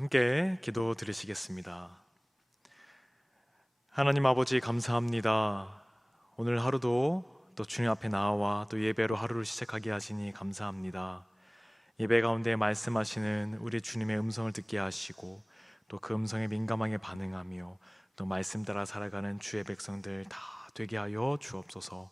함께 기도 드리시겠습니다. 하나님 아버지, 감사합니다. 오늘 하루도 또 주님 앞에 나와 또 예배로 하루를 시작하게 하시니 감사합니다. 예배 가운데 말씀하시는 우리 주님의 음성을 듣게 하시고 또 그 음성에 민감하게 반응하며 또 말씀 따라 살아가는 주의 백성들 다 되게 하여 주옵소서.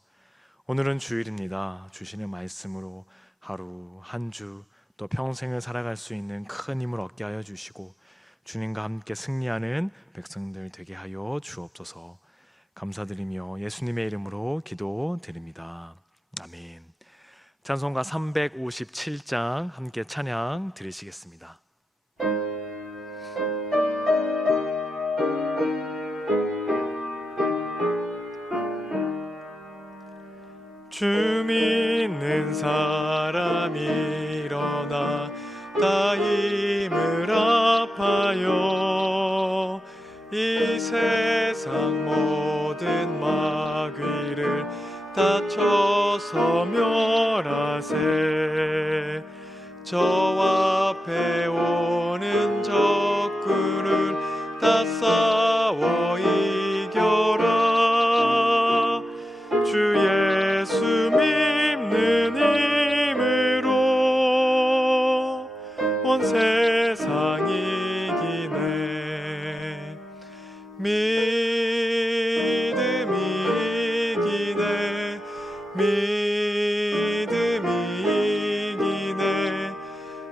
오늘은 주일입니다. 주시는 말씀으로 하루 한 주 또 평생을 살아갈 수 있는 큰 힘을 얻게 하여 주시고 주님과 함께 승리하는 백성들 되게 하여 주옵소서. 감사드리며 예수님의 이름으로 기도드립니다. 아멘. 찬송가 357장 함께 찬양 드리시겠습니다. 주 믿는 사람이 일어나 다 힘을 합하여 이 세상 모든 마귀를 다쳐서 멸하세. 저 앞에 오는 적군을 다 싸워 이겨라. 주 예수 믿는 힘으로 온 세상 이기네. 믿음이 이기네. 믿음이 이기네.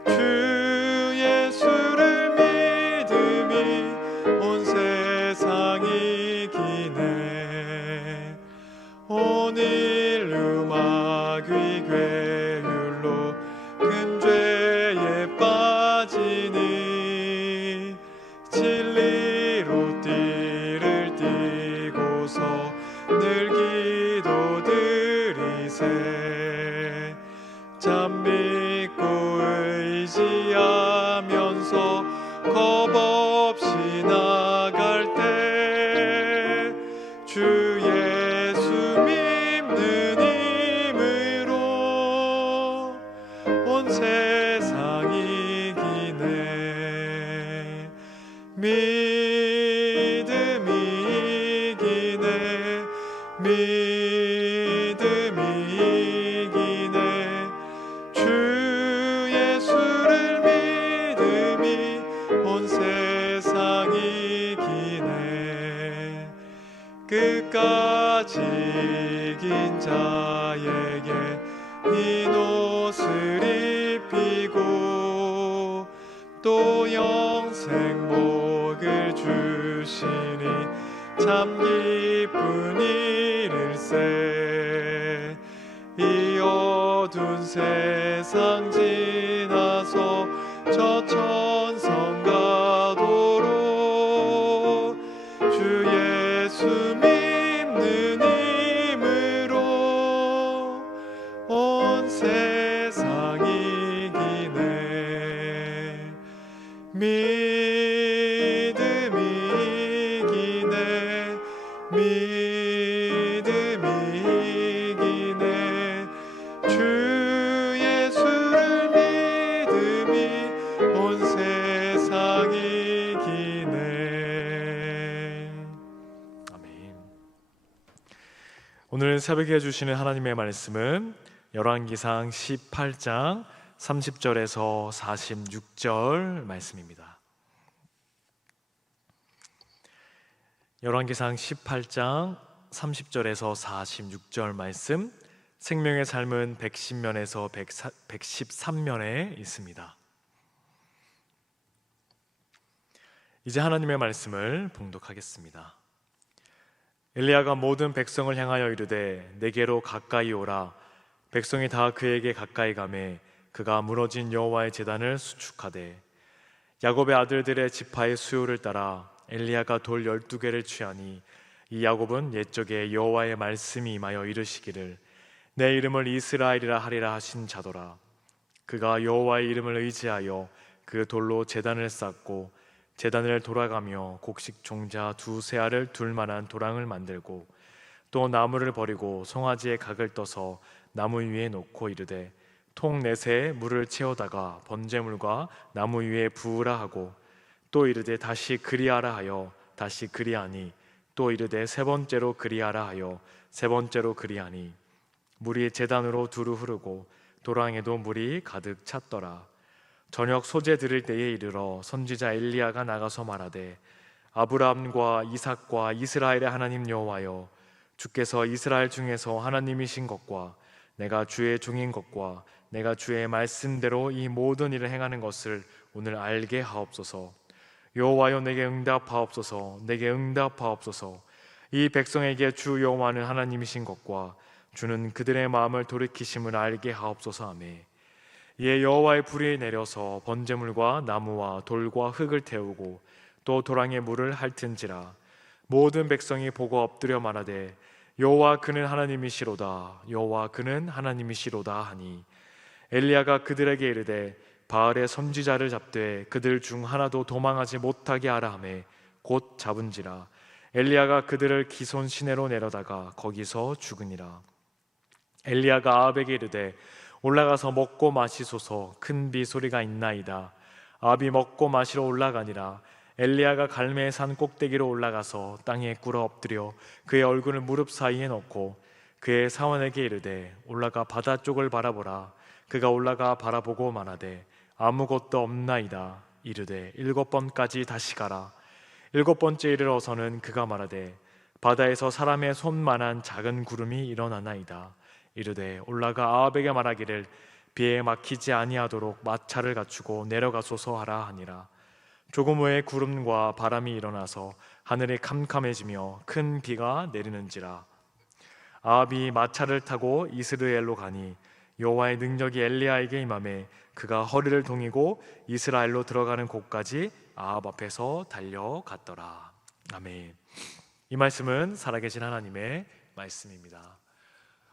주 예수를 믿음이 온 세상 이기네. 온 인류 마귀 괴율로 큰 죄에 빠지니 진리로 띠를 띠고서 늘 기도드리세. 참 믿고 의지하면서 겁 없이 나갈 때 주 예수 믿는 힘으로 온 세상 이기네. 믿음이 이기네. 믿음이 이기네. 주 예수를 믿음이 온 세상 이기네. 끝까지 이긴 자에게 흰 옷을 입히고 또 영생 복을 주시니 참 기쁜 일일세. 이 어두운 세상 지나서 저 천성 가도록 주 예수 믿는 힘으로 온 세상 이기네. 믿음이 이기네. 믿음이 이기네. 주 예수를 믿음이 온 세상 이기네. 아멘. 오늘 새벽에 주시는 하나님의 말씀은 열왕기상 18장 30절에서 46절 말씀입니다. 열왕기상 18장 30절에서 46절 말씀, 생명의 삶은 110면에서 113면에 있습니다. 이제 하나님의 말씀을 봉독하겠습니다. 엘리야가 모든 백성을 향하여 이르되 내게로 가까이 오라. 백성이 다 그에게 가까이 가매 그가 무너진 여호와의 제단을 수축하되 야곱의 아들들의 지파의 수요를 따라 엘리야가 돌 12개를 취하니 이 야곱은 옛적에 여호와의 말씀이 임하여 이르시기를 내 이름을 이스라엘이라 하리라 하신 자더라. 그가 여호와의 이름을 의지하여 그 돌로 제단을 쌓고 제단을 돌아가며 곡식 종자 두세 알을 둘 만한 도랑을 만들고 또 나무를 버리고 송아지의 각을 떠서 나무 위에 놓고 이르되 통 넷에 물을 채우다가 번제물과 나무 위에 부으라 하고 또 이르되 다시 그리하라 하여 다시 그리하니 또 이르되 세 번째로 그리하라 하여 세 번째로 그리하니 물이 제단으로 두루 흐르고 도랑에도 물이 가득 찼더라. 저녁 소재 들을 때에 이르러 선지자 엘리야가 나가서 말하되 아브라함과 이삭과 이스라엘의 하나님 여호와여, 주께서 이스라엘 중에서 하나님이신 것과 내가 주의 종인 것과 내가 주의 말씀대로 이 모든 일을 행하는 것을 오늘 알게 하옵소서. 여호와여, 내게 응답하옵소서. 내게 응답하옵소서. 이 백성에게 주 여호와는 하나님이신 것과 주는 그들의 마음을 돌이키심을 알게 하옵소서 하며, 이에 여호와의 불이 내려서 번제물과 나무와 돌과 흙을 태우고 또 도랑에 물을 핥은지라. 모든 백성이 보고 엎드려 말하되 여호와 그는 하나님이시로다, 여호와 그는 하나님이시로다 하니, 엘리야가 그들에게 이르되 바알의 선지자를 잡되 그들 중 하나도 도망하지 못하게 하라 하매 곧 잡은지라. 엘리야가 그들을 기손 시내로 내려다가 거기서 죽으니라. 엘리야가 아합에게 이르되 올라가서 먹고 마시소서. 큰 비 소리가 있나이다. 아합이 먹고 마시러 올라가니라. 엘리야가 갈멜 산 꼭대기로 올라가서 땅에 꿇어 엎드려 그의 얼굴을 무릎 사이에 넣고 그의 사원에게 이르되 올라가 바다 쪽을 바라보라. 그가 올라가 바라보고 말하되 아무것도 없나이다. 이르되 7번까지 다시 가라. 7번째 이르러서는 그가 말하되 바다에서 사람의 손만한 작은 구름이 일어나나이다. 이르되 올라가 아합에게 말하기를 비에 막히지 아니하도록 마차를 갖추고 내려가소서 하라 하니라. 조금 후에 구름과 바람이 일어나서 하늘이 캄캄해지며 큰 비가 내리는지라. 아합이 마차를 타고 이스라엘로 가니 여호와의 능력이 엘리야에게 임하매 그가 허리를 동이고 이스라엘로 들어가는 곳까지 아합 앞에서 달려갔더라. 아멘. 이 말씀은 살아계신 하나님의 말씀입니다.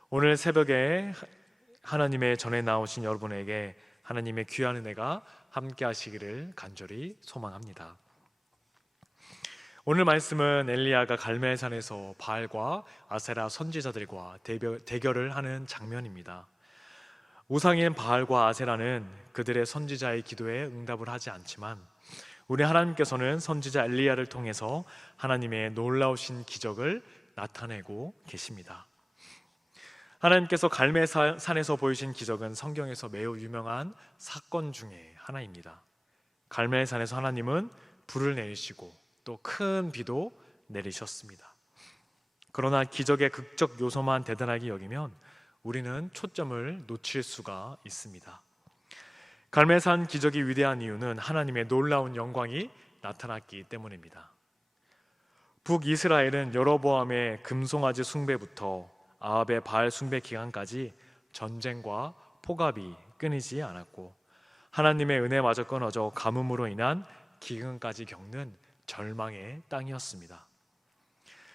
오늘 새벽에 하나님의 전에 나오신 여러분에게 하나님의 귀한 은혜가 함께 하시기를 간절히 소망합니다. 오늘 말씀은 엘리야가 갈멜산에서 바알과 아세라 선지자들과 대결을 하는 장면입니다. 우상인 바알과 아세라는 그들의 선지자의 기도에 응답을 하지 않지만 우리 하나님께서는 선지자 엘리야를 통해서 하나님의 놀라우신 기적을 나타내고 계십니다. 하나님께서 갈멜산에서 보이신 기적은 성경에서 매우 유명한 사건 중에 하나입니다. 갈멜산에서 하나님은 불을 내리시고 또 큰 비도 내리셨습니다. 그러나 기적의 극적 요소만 대단하게 여기면 우리는 초점을 놓칠 수가 있습니다. 갈멜산 기적이 위대한 이유는 하나님의 놀라운 영광이 나타났기 때문입니다. 북이스라엘은 여로보암의 금송아지 숭배부터 아합의 바알 숭배 기간까지 전쟁과 폭압이 끊이지 않았고 하나님의 은혜마저 끊어져 가뭄으로 인한 기근까지 겪는 절망의 땅이었습니다.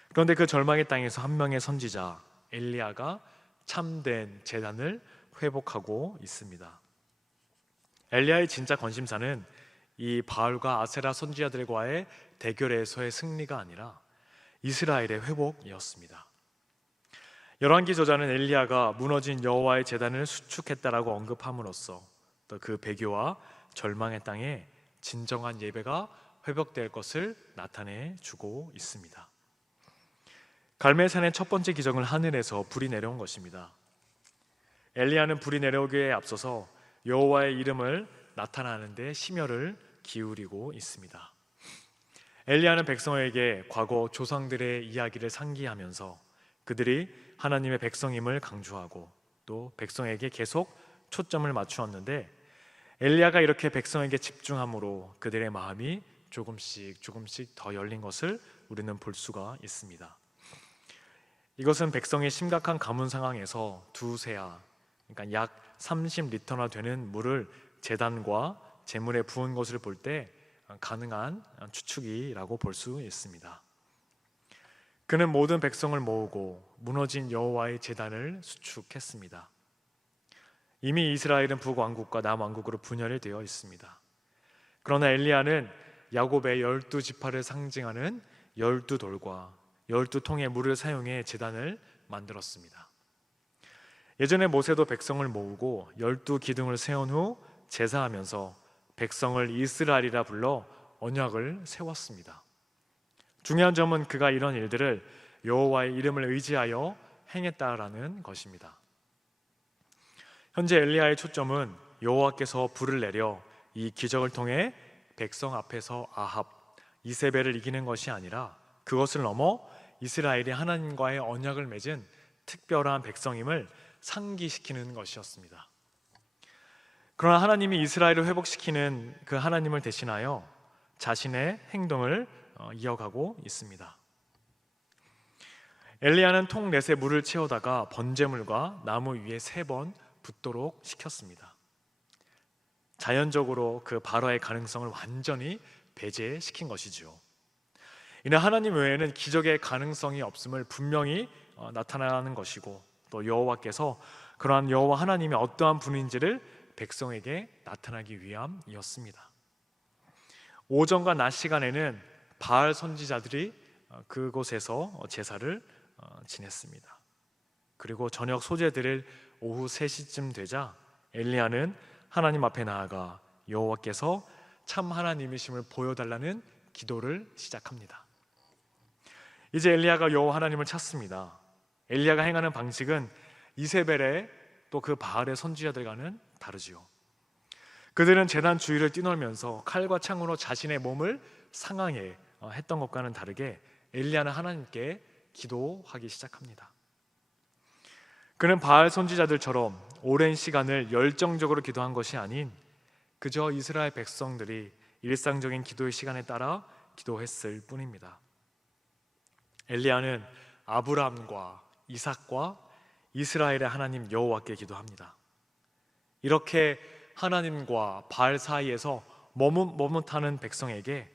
그런데 그 절망의 땅에서 한 명의 선지자 엘리야가 참된 제단을 회복하고 있습니다. 엘리야의 진짜 관심사는 이 바알과 아세라 선지자들과의 대결에서의 승리가 아니라 이스라엘의 회복이었습니다. 열왕기 저자는 엘리야가 무너진 여호와의 제단을 수축했다라고 언급함으로써 또 그 배교와 절망의 땅에 진정한 예배가 회복될 것을 나타내 주고 있습니다. 갈멜산의 첫 번째 기적은 하늘에서 불이 내려온 것입니다. 엘리야는 불이 내려오기에 앞서서 여호와의 이름을 나타나는 데 심혈을 기울이고 있습니다. 엘리야는 백성에게 과거 조상들의 이야기를 상기하면서 그들이 하나님의 백성임을 강조하고 또 백성에게 계속 초점을 맞추었는데 엘리야가 이렇게 백성에게 집중함으로 그들의 마음이 조금씩 더 열린 것을 우리는 볼 수가 있습니다. 이것은 백성의 심각한 가뭄 상황에서 두세아, 그러니까 약 30리터나 되는 물을 제단과 제물에 부은 것을 볼 때 가능한 추측이라고 볼 수 있습니다. 그는 모든 백성을 모으고 무너진 여호와의 제단을 수축했습니다. 이미 이스라엘은 북왕국과 남왕국으로 분열이 되어 있습니다. 그러나 엘리야는 야곱의 12지파를 상징하는 12돌과 12통의 물을 사용해 제단을 만들었습니다. 예전에 모세도 백성을 모으고 12기둥을 세운 후 제사하면서 백성을 이스라엘이라 불러 언약을 세웠습니다. 중요한 점은 그가 이런 일들을 여호와의 이름을 의지하여 행했다라는 것입니다. 현재 엘리야의 초점은 여호와께서 불을 내려 이 기적을 통해 백성 앞에서 아합, 이세벨을 이기는 것이 아니라 그것을 넘어 이스라엘이 하나님과의 언약을 맺은 특별한 백성임을 상기시키는 것이었습니다. 그러나 하나님이 이스라엘을 회복시키는 그 하나님을 대신하여 자신의 행동을 이어가고 있습니다. 엘리야는 통 넷에 물을 채우다가 번제물과 나무 위에 3번 붓도록 시켰습니다. 자연적으로 그 발화의 가능성을 완전히 배제시킨 것이죠. 이는 하나님 외에는 기적의 가능성이 없음을 분명히 나타나는 것이고, 또 여호와께서 그러한 여호와 하나님이 어떠한 분인지를 백성에게 나타나기 위함이었습니다. 오전과 낮 시간에는 바알 선지자들이 그곳에서 제사를 지냈습니다. 그리고 저녁 소재들을 오후 3시쯤 되자 엘리야는 하나님 앞에 나아가 여호와께서 참 하나님이심을 보여달라는 기도를 시작합니다. 이제 엘리야가 여호와 하나님을 찾습니다. 엘리야가 행하는 방식은 이세벨의 또 그 바알의 선지자들과는 다르지요. 그들은 제단 주위를 뛰놀면서 칼과 창으로 자신의 몸을 상하게 했던 것과는 다르게 엘리야는 하나님께 기도하기 시작합니다. 그는 바알 선지자들처럼 오랜 시간을 열정적으로 기도한 것이 아닌 그저 이스라엘 백성들이 일상적인 기도의 시간에 따라 기도했을 뿐입니다. 엘리야는 아브라함과 이삭과 이스라엘의 하나님 여호와께 기도합니다. 이렇게 하나님과 바알 사이에서 머뭇머뭇하는 백성에게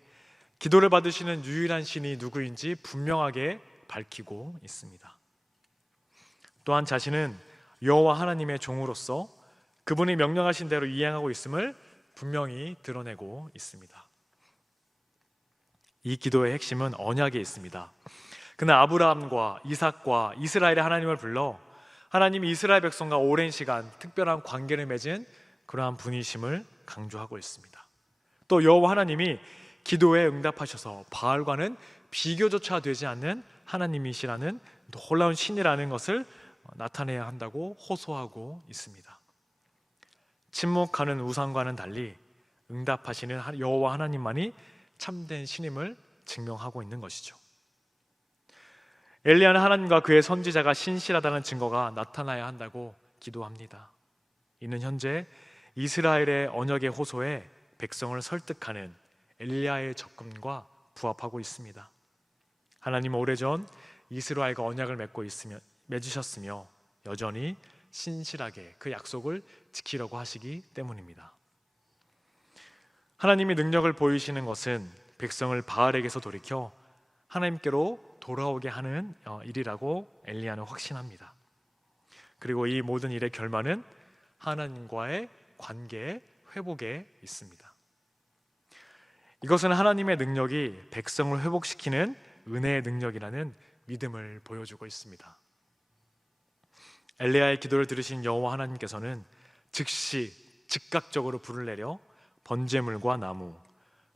기도를 받으시는 유일한 신이 누구인지 분명하게 밝히고 있습니다. 또한 자신은 여호와 하나님의 종으로서 그분이 명령하신 대로 이행하고 있음을 분명히 드러내고 있습니다. 이 기도의 핵심은 언약에 있습니다. 그는 아브라함과 이삭과 이스라엘의 하나님을 불러 하나님이 이스라엘 백성과 오랜 시간 특별한 관계를 맺은 그러한 분이심을 강조하고 있습니다. 또 여호와 하나님이 기도에 응답하셔서 바알과는 비교조차 되지 않는 하나님이시라는 놀라운 신이라는 것을 나타내야 한다고 호소하고 있습니다. 침묵하는 우상과는 달리 응답하시는 여호와 하나님만이 참된 신임을 증명하고 있는 것이죠. 엘리야는 하나님과 그의 선지자가 신실하다는 증거가 나타나야 한다고 기도합니다. 이는 현재 이스라엘의 언약의 호소에 백성을 설득하는 엘리야의 접근과 부합하고 있습니다. 하나님은 오래전 이스라엘과 언약을 맺으셨으며 여전히 신실하게 그 약속을 지키려고 하시기 때문입니다. 하나님이 능력을 보이시는 것은 백성을 바알에게서 돌이켜 하나님께로 돌아오게 하는 일이라고 엘리야는 확신합니다. 그리고 이 모든 일의 결말은 하나님과의 관계의 회복에 있습니다. 이것은 하나님의 능력이 백성을 회복시키는 은혜의 능력이라는 믿음을 보여주고 있습니다. 엘리야의 기도를 들으신 여호와 하나님께서는 즉각적으로 불을 내려 번제물과 나무,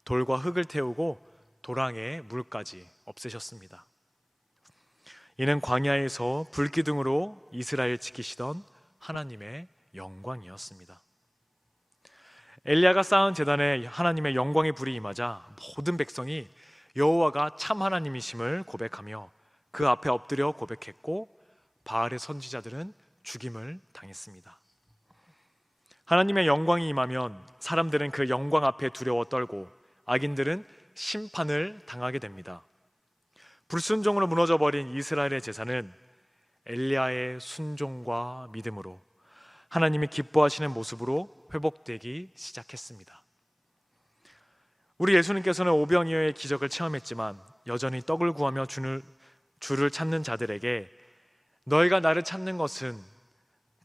돌과 흙을 태우고 도랑의 물까지 없애셨습니다. 이는 광야에서 불기둥으로 이스라엘 지키시던 하나님의 영광이었습니다. 엘리야가 쌓은 제단에 하나님의 영광의 불이 임하자 모든 백성이 여호와가 참 하나님이심을 고백하며 그 앞에 엎드려 고백했고 바알의 선지자들은 죽임을 당했습니다. 하나님의 영광이 임하면 사람들은 그 영광 앞에 두려워 떨고 악인들은 심판을 당하게 됩니다. 불순종으로 무너져버린 이스라엘의 제사는 엘리야의 순종과 믿음으로 하나님이 기뻐하시는 모습으로 회복되기 시작했습니다. 우리 예수님께서는 오병이어의 기적을 체험했지만 여전히 떡을 구하며 주를 찾는 자들에게 너희가 나를 찾는 것은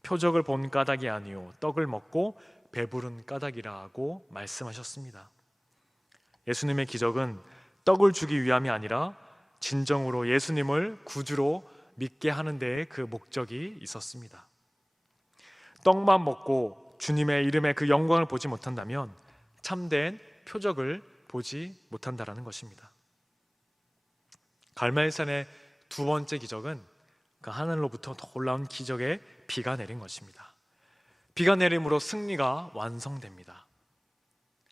표적을 본 까닭이 아니요 떡을 먹고 배부른 까닭이라고 말씀하셨습니다. 예수님의 기적은 떡을 주기 위함이 아니라 진정으로 예수님을 구주로 믿게 하는 데에 그 목적이 있었습니다. 떡만 먹고 주님의 이름의 그 영광을 보지 못한다면 참된 표적을 보지 못한다라는 것입니다. 갈멜산의 두 번째 기적은 그 하늘로부터 올라온 기적의 비가 내린 것입니다. 비가 내림으로 승리가 완성됩니다.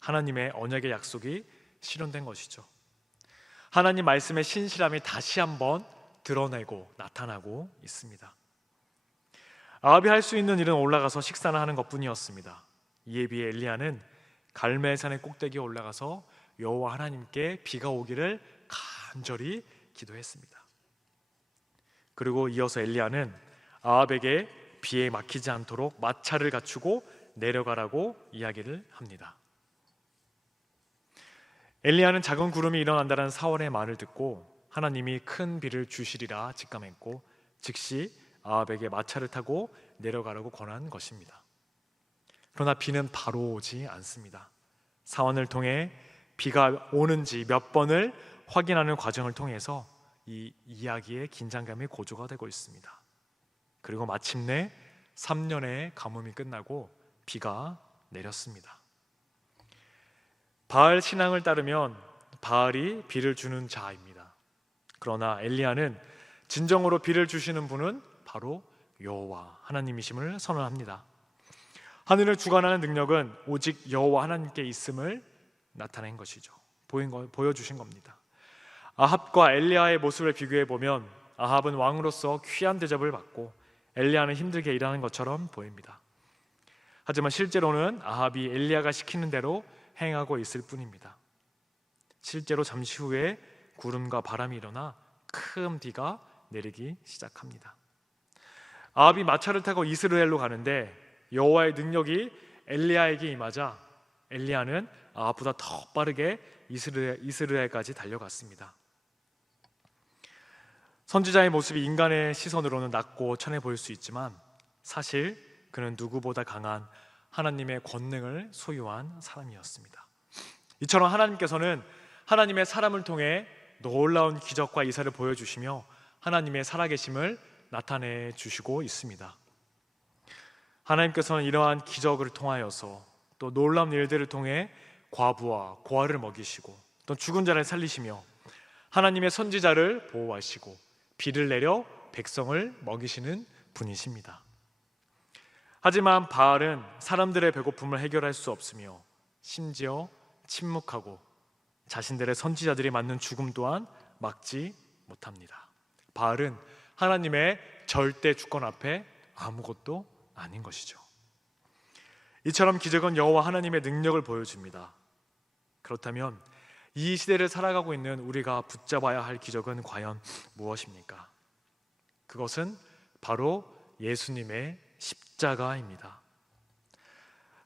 하나님의 언약의 약속이 실현된 것이죠. 하나님 말씀의 신실함이 다시 한번 드러내고 나타나고 있습니다. 아합이 할 수 있는 일은 올라가서 식사를 하는 것뿐이었습니다. 이에 비해 엘리야는 갈멜산의 꼭대기에 올라가서 여호와 하나님께 비가 오기를 간절히 기도했습니다. 그리고 이어서 엘리야는 아합에게 비에 막히지 않도록 마차를 갖추고 내려가라고 이야기를 합니다. 엘리야는 작은 구름이 일어난다는 사원의 말을 듣고 하나님이 큰 비를 주시리라 직감했고 즉시 아합에게 마차를 타고 내려가라고 권한 것입니다. 그러나 비는 바로 오지 않습니다. 사원을 통해 비가 오는지 몇 번을 확인하는 과정을 통해서 이 이야기의 긴장감이 고조가 되고 있습니다. 그리고 마침내 3년의 가뭄이 끝나고 비가 내렸습니다. 바알 신앙을 따르면 바알이 비를 주는 자입니다. 그러나 엘리야는 진정으로 비를 주시는 분은 바로 여호와 하나님이심을 선언합니다. 하늘을 주관하는 능력은 오직 여호와 하나님께 있음을 나타낸 것이죠. 보여주신 겁니다. 아합과 엘리야의 모습을 비교해 보면 아합은 왕으로서 귀한 대접을 받고 엘리야는 힘들게 일하는 것처럼 보입니다. 하지만 실제로는 아합이 엘리야가 시키는 대로 행하고 있을 뿐입니다. 실제로 잠시 후에 구름과 바람이 일어나 큰 비가 내리기 시작합니다. 아합이 마차를 타고 이스라엘로 가는데 여호와의 능력이 엘리야에게 임하자 엘리야는 아합보다 더 빠르게 이스라엘까지 달려갔습니다. 선지자의 모습이 인간의 시선으로는 낮고 천해 보일 수 있지만 사실 그는 누구보다 강한 하나님의 권능을 소유한 사람이었습니다. 이처럼 하나님께서는 하나님의 사람을 통해 놀라운 기적과 이사를 보여주시며 하나님의 살아계심을 나타내 주시고 있습니다. 하나님께서는 이러한 기적을 통하여서 또 놀라운 일들을 통해 과부와 고아를 먹이시고 또 죽은 자를 살리시며 하나님의 선지자를 보호하시고 비를 내려 백성을 먹이시는 분이십니다. 하지만 바알은 사람들의 배고픔을 해결할 수 없으며 심지어 침묵하고 자신들의 선지자들이 맞는 죽음 또한 막지 못합니다. 바알은 하나님의 절대 주권 앞에 아무것도 아닌 것이죠. 이처럼 기적은 여호와 하나님의 능력을 보여줍니다. 그렇다면 이 시대를 살아가고 있는 우리가 붙잡아야 할 기적은 과연 무엇입니까? 그것은 바로 예수님의 십자가입니다.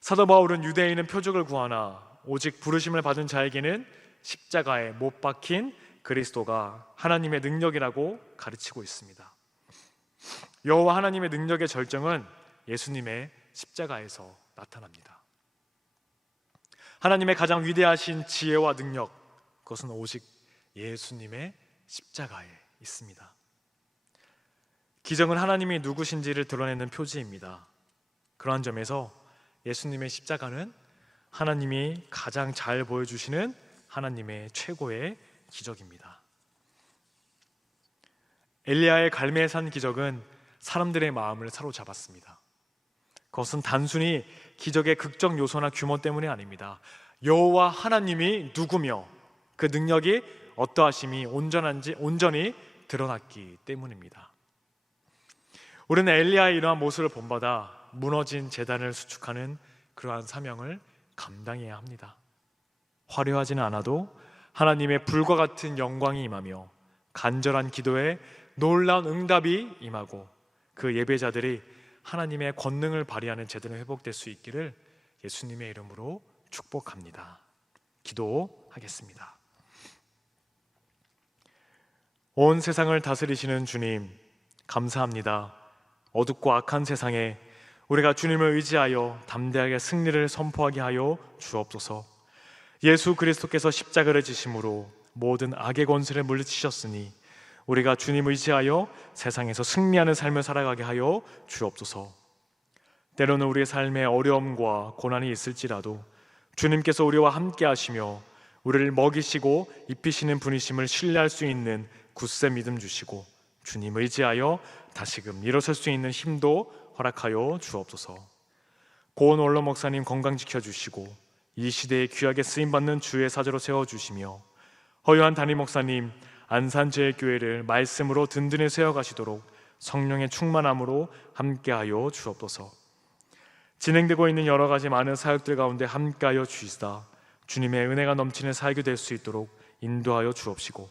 사도 바울은 유대인은 표적을 구하나 오직 부르심을 받은 자에게는 십자가에 못 박힌 그리스도가 하나님의 능력이라고 가르치고 있습니다. 여호와 하나님의 능력의 절정은 예수님의 십자가에서 나타납니다. 하나님의 가장 위대하신 지혜와 능력, 그것은 오직 예수님의 십자가에 있습니다. 기적은 하나님이 누구신지를 드러내는 표지입니다. 그러한 점에서 예수님의 십자가는 하나님이 가장 잘 보여주시는 하나님의 최고의 기적입니다. 엘리야의 갈멜산 기적은 사람들의 마음을 사로잡았습니다. 그것은 단순히 기적의 극적 요소나 규모 때문이 아닙니다. 여호와 하나님이 누구며 그 능력이 어떠하심이 온전히 드러났기 때문입니다. 우리는 엘리야의 이러한 모습을 본받아 무너진 제단을 수축하는 그러한 사명을 감당해야 합니다. 화려하지는 않아도 하나님의 불과 같은 영광이 임하며 간절한 기도에 놀라운 응답이 임하고 그 예배자들이 하나님의 권능을 발휘하는 제대로 회복될 수 있기를 예수님의 이름으로 축복합니다. 기도하겠습니다. 온 세상을 다스리시는 주님, 감사합니다. 어둡고 악한 세상에 우리가 주님을 의지하여 담대하게 승리를 선포하게 하여 주옵소서. 예수 그리스도께서 십자가를 지심으로 모든 악의 권세를 물리치셨으니 우리가 주님 의지하여 세상에서 승리하는 삶을 살아가게 하여 주옵소서. 때로는 우리의 삶에 어려움과 고난이 있을지라도 주님께서 우리와 함께 하시며 우리를 먹이시고 입히시는 분이심을 신뢰할 수 있는 굳세 믿음 주시고 주님 의지하여 다시금 일어설 수 있는 힘도 허락하여 주옵소서. 고은 원로 목사님 건강 지켜주시고 이 시대에 귀하게 쓰임받는 주의 사제로 세워주시며 허요한 담임 목사님 안산제일교회를 말씀으로 든든히 세워가시도록 성령의 충만함으로 함께하여 주옵소서. 진행되고 있는 여러 가지 많은 사역들 가운데 함께하여 주시다 주님의 은혜가 넘치는 사역이 될 수 있도록 인도하여 주옵시고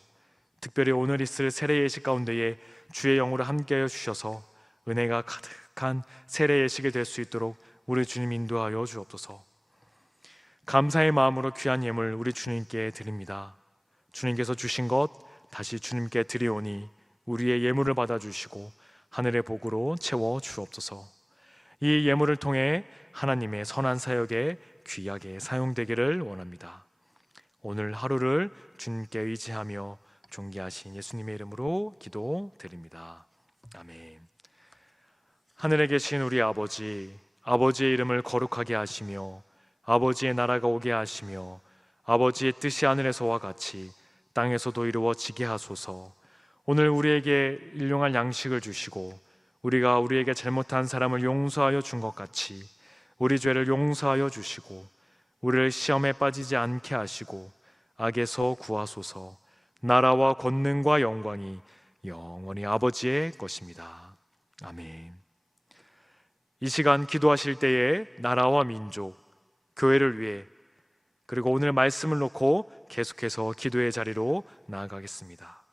특별히 오늘 있을 세례 예식 가운데에 주의 영으로 함께하여 주셔서 은혜가 가득한 세례 예식이 될 수 있도록 우리 주님 인도하여 주옵소서. 감사의 마음으로 귀한 예물 우리 주님께 드립니다. 주님께서 주신 것 다시 주님께 드리오니 우리의 예물을 받아주시고 하늘의 복으로 채워 주옵소서. 이 예물을 통해 하나님의 선한 사역에 귀하게 사용되기를 원합니다. 오늘 하루를 주님께 의지하며 존귀하신 예수님의 이름으로 기도드립니다. 아멘. 하늘에 계신 우리 아버지, 아버지의 이름을 거룩하게 하시며 아버지의 나라가 오게 하시며 아버지의 뜻이 하늘에서와 같이 땅에서도 이루어지게 하소서. 오늘 우리에게 일용할 양식을 주시고 우리가 우리에게 잘못한 사람을 용서하여 준 것 같이 우리 죄를 용서하여 주시고 우리를 시험에 빠지지 않게 하시고 악에서 구하소서. 나라와 권능과 영광이 영원히 아버지의 것입니다. 아멘. 이 시간 기도하실 때에 나라와 민족, 교회를 위해 그리고 오늘 말씀을 놓고 계속해서 기도의 자리로 나아가겠습니다.